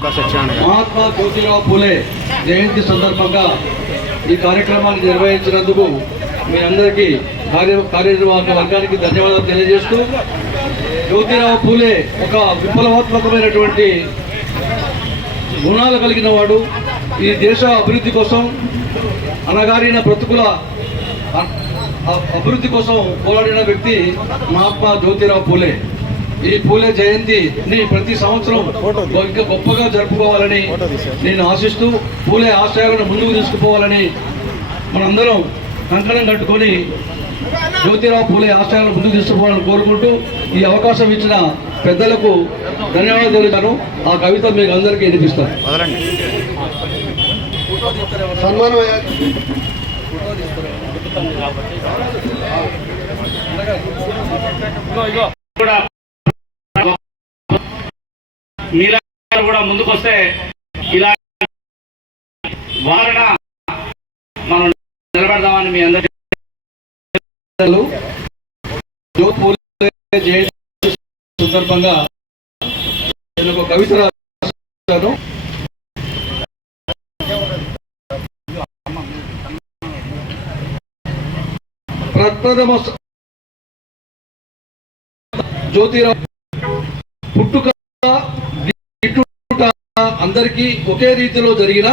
మహాత్మా జ్యోతిరావు పూలే జయంతి సందర్భంగా ఈ కార్యక్రమాన్ని నిర్వహించినందుకు మీ అందరికీ కార్య కార్యనిర్వాహక వర్గానికి ధన్యవాదాలు తెలియజేస్తూ జ్యోతిరావు పూలే ఒక విప్లవాత్మకమైనటువంటి గుణాలు కలిగిన వాడు. ఈ దేశ అభివృద్ధి కోసం అనగారిన బ్రతుకుల అభివృద్ధి కోసం పోరాడిన వ్యక్తి మహాత్మా జ్యోతిరావు పూలే. ఈ పూలే జయంతిని ప్రతి సంవత్సరం ఇంకా గొప్పగా జరుపుకోవాలని నేను ఆశిస్తూ పూలే ఆశయాలను ముందుకు తీసుకుపోవాలని మనందరం కంకణం కట్టుకొని జ్యోతిరావు పూలే ఆశయాలను ముందుకు తీసుకుపోవాలని కోరుకుంటూ ఈ అవకాశం ఇచ్చిన పెద్దలకు ధన్యవాదాలు తెలుపుతాను. ఆ కవిత మీకు అందరికీ వినిపిస్తాను. సన్మానం కూడా మీలా కూడా ముందుకొస్తే ఇలా వారణ మనం నిలబెడదామని మీ అందరి సందర్భంగా నేను ఒక కవిత రాశాను ప్రప్రథమ జ్యోతిరావు పుట్టుక అందరికీ ఒకే రీతిలో జరిగిన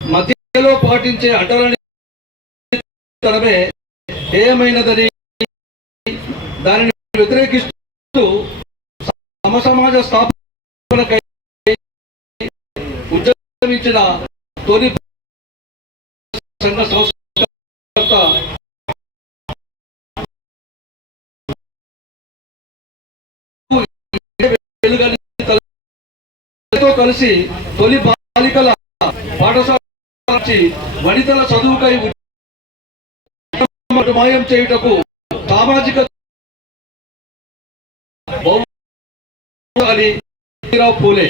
మధ్యలో పాటించే అటలనే ఏమైనదని దానిని వ్యతిరేకిస్తూ సమసమాజ స్థాపనకై ఉద్యమించిన తొలి సంఘ సంస్కర్త తల్లితో కలిసి తొలి బాలికల పాఠశాల వనితల చదువుకై మాయం చేయుటకు సామాజిక పూలే.